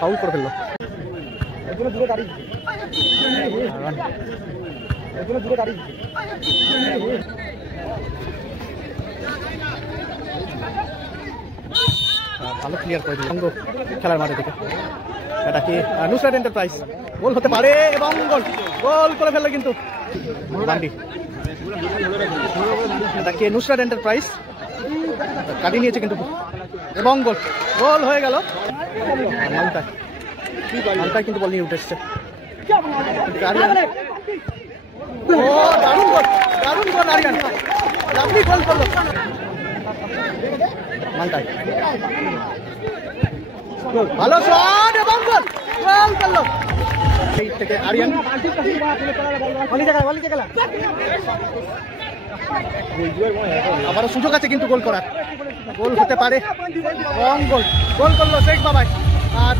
Foul করে ফেললো। ভালো ক্লিয়ার করে দিল খেলার মাঠে থেকে। এটা কি নুসরাত এন্টারপ্রাইজ গোল হতে পারে এবং গোল গোল করে ফেললো কিন্তু এটা কি নুসরাত এন্টারপ্রাইজ কাটিয়ে নিয়েছে কিন্তু এবং গোল গোল হয়ে গেল। মালটায় কিন্তু বল নিয়ে উঠে এসছে। দারুণ গোল দারুণ গোল আরিয়ান লাভলি গোল করলো মালটায়। ভালো শট এবং গোল গোল করলো এই থেকে আরিয়ান। আবারও সুযোগ আছে কিন্তু গোল করার, গোল হতে পারে এবং গোল গোল করলো শেখ বাবাই। আর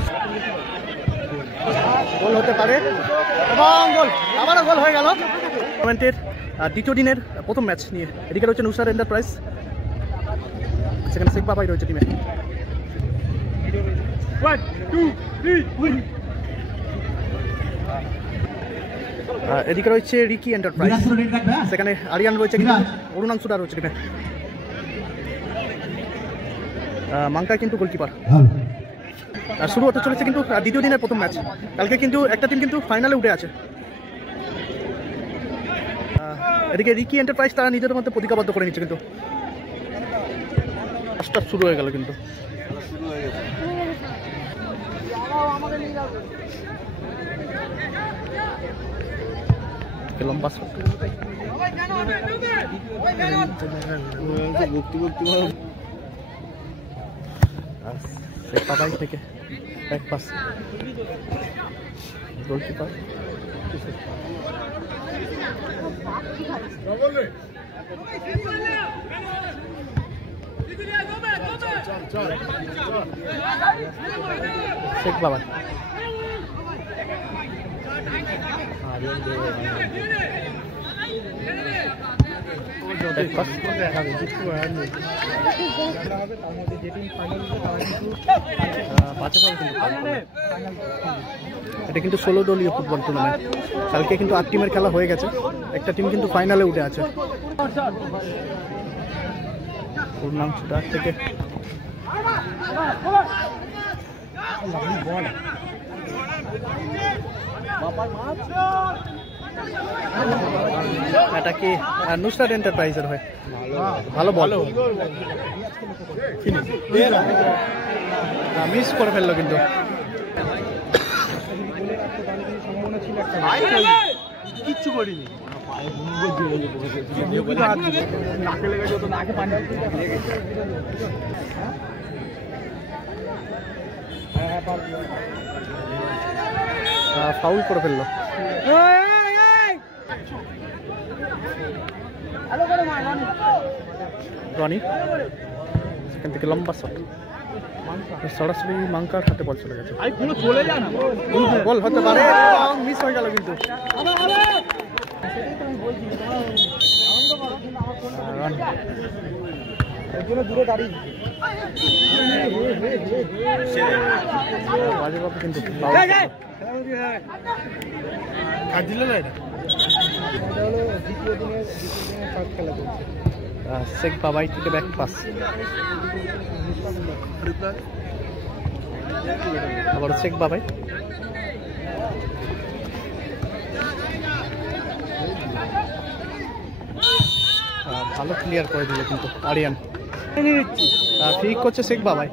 গোল হতে পারে এবং গোল আবারও গোল হয়ে গেল। টুর্নামেন্টের দ্বিতীয় দিনের প্রথম ম্যাচ নিয়ে এদিকে রয়েছে নুসরাত এন্টারপ্রাইজ, সেখানে শেখ বাবাই রয়েছে টিমে। এদিকে রয়েছে রিকি এন্টারপ্রাইজ, সেখানে আরিয়ান রয়েছে কিন্তু অরুণাংশুদা রয়েছে টিমে। মাংকায় কিন্তু গোলকিপার। শুরু হতে চলেছে কিন্তু দ্বিতীয় দিনের প্রথম ম্যাচ। কালকে কিন্তু একটা টিম কিন্তু ফাইনালে উঠে আছে। এদিকে রিকি এন্টারপ্রাইজ তারা নিজেদের মধ্যে প্রতিজ্ঞাবদ্ধ করে নিচ্ছে কিন্তু ফার্স্ট শুরু হয়ে গেল কিন্তু। লম্বা বাবাই থেকে ব্যাক পাস গোলকিপার। শেখ বাবাই এটা কিন্তু 16 দলীয় ফুটবল টুর্নামেন্ট। কালকে কিন্তু 8 টিমের খেলা হয়ে গেছে, একটা টিম কিন্তু ফাইনালে উঠে আছে। পূর্ণাংশুদা থেকে এটা কি নুসরাত এন্টারপ্রাইজের হয় ভালো বল মিস করে ফেললো কিন্তু। কিচ্ছু করিনি ফাউল করে ফেললো। রনি সেখান থেকে লম্বা শট সরাসরি মাংকার হাতে বল চলে গেছে। বল হতে পারে মিস হয়ে গেল কিন্তু। কিন্তু শেখ বাবাই থেকে ব্যাক পাস আবার শেখ বাবাই ভালো ক্লিয়ার করে দিল কিন্তু আরিয়ান। ঠিক করছে শেখ বাবাই।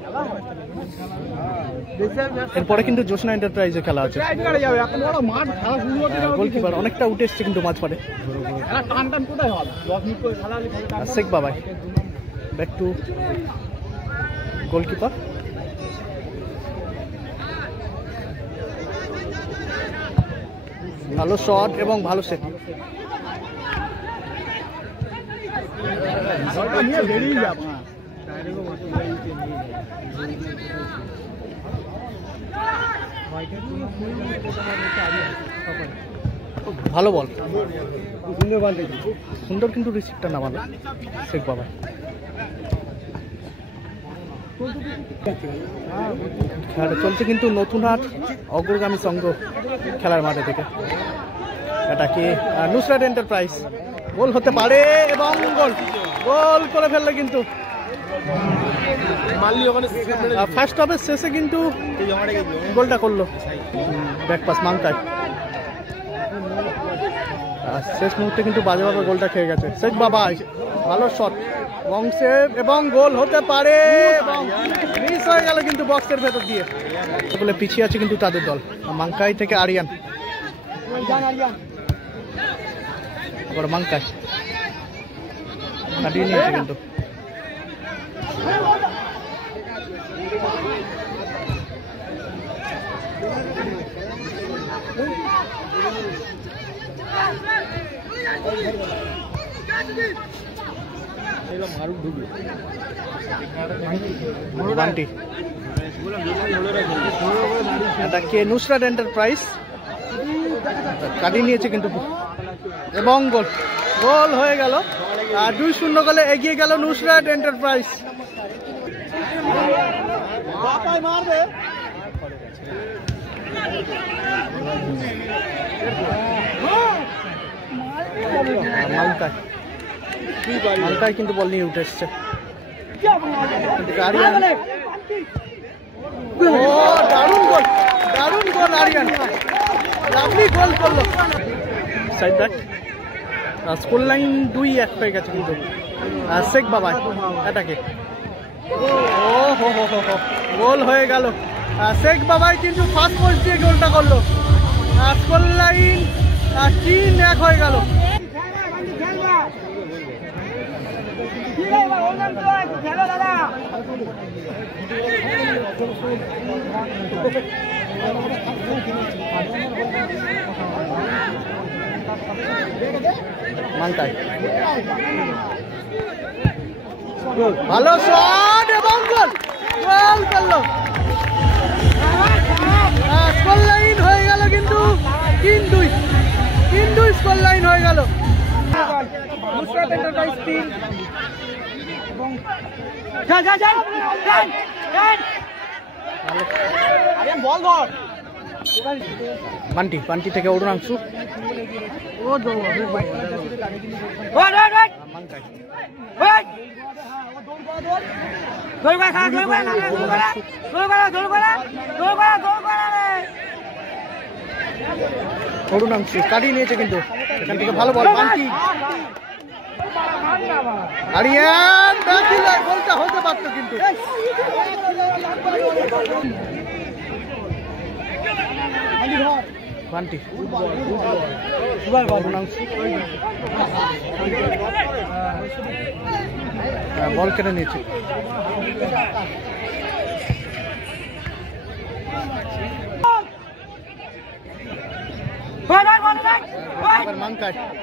এরপরে কিন্তু জোসনা এন্টারপ্রাইজে খেলা আছে। গোলকিপার অনেকটা উঠে এসছে কিন্তু মাঝখানে। শেখ বাবাই ব্যাক টু গোলকিপার। ভালো শট এবং ভালো সেভ। ভালো বল সুন্দর কিন্তু রিসিভটা নামালো শেখ বাবাই। খেলাটা চলছে কিন্তু নতুনহাট অগ্রগামী সংঘ খেলার মাঠে থেকে। এটা কি নুসরাত এন্টারপ্রাইজ, গোল হতে পারে এবং গোল গোল করে ফেললো কিন্তু ফার্স্ট হাফের শেষে কিন্তু গোলটা করলো ব্যাকপাস মাঙ্কায়। শেষ মুহূর্তে কিন্তু বাজেভাবে গোলটা খেয়ে গেছে শেখ বাবা। ভালো শট বংশের এবং গোল হতে পারে এবং মিস হয়ে গেল কিন্তু বক্সের ভেতর দিয়ে। বলে পিছিয়ে আছে কিন্তু তাদের দল। মাঙ্কাই থেকে আরিয়ান, মাঙ্কাই কাটিয়ে নিয়েছে কিন্তু এটা কে নুসরাত এন্টারপ্রাইজ কাটিয়ে নিয়েছে কিন্তু এবং গোল গোল হয়ে গেল। আর 2-0 গোলে এগিয়ে গেল নুসরাত এন্টারপ্রাইজ। মালকায় কিন্তু বল নিয়ে উঠে এসছে। দারুণ গোল, দারুণ গোল আরিয়ান, লাভলি গোল করলো। সাইড ব্যাক স্কোর লাইন 2-1 হয়ে গেছে কিন্তু শেখ বাবা এটাকে। ও হো হো হো গোল হয়ে গেল। শেখ বাবাই কিন্তু ফার্স্ট পোস্ট দিয়ে গোলটা করলো। স্কোর লাইন 3-1 হয়ে গেল। মাঙ্কাই ভালো শট এবং গোল গোল করলো। স্কোর লাইন হয়ে গেল কিন্তু 3-2 স্কোর লাইন হয়ে গেল। নুসরাত এন্টারপ্রাইজ 3 এবং পান্টি পান্টি থেকে অরুণাংশু অরুণাংশু কাটিয়ে নিয়েছে কিন্তু এখান থেকে ভালো বল পান্টি আরিয়ান গোলটা হতে পারত কিন্তু পান্টি বল কেটে নিয়েছে।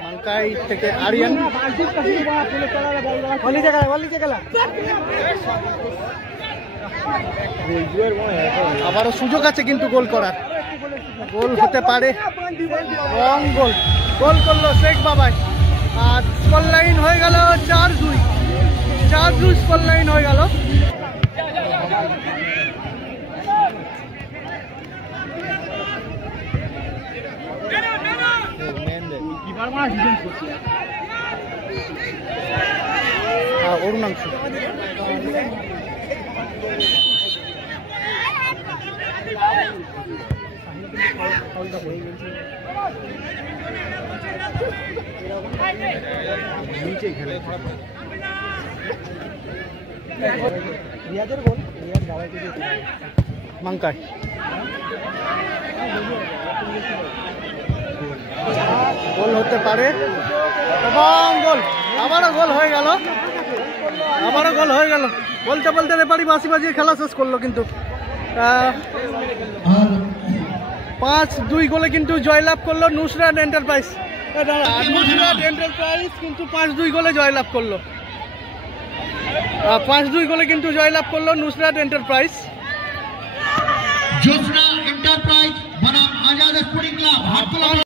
মাঙ্কাই থেকে আরিয়ান আবারও সুযোগ আছে কিন্তু গোল করার, গোল হতে পারে এবং গোল গোল করলো শেখ বাবাই। আর স্কোর লাইন হয়ে গেল 4-2 স্কোর লাইন হয়ে গেল। অরুণাংশু নিচে খেলে মাঙ্কাই গোল হতে পারে এবং গোল আবারও গোল হয়ে গেল, আবারও গোল হয়ে গেল। বলতে বলতে রেফারি বাঁশি বাজিয়ে খেলা শেষ করলো কিন্তু 5-2 গোলে কিন্তু জয়লাভ করলো নুসরাত এন্টারপ্রাইজ। নুসরাত এন্টারপ্রাইজ কিন্তু 5-2 গোলে জয়লাভ করলো। 5-2 গোলে কিন্তু জয়লাভ করলো নুসরাত এন্টারপ্রাইজ।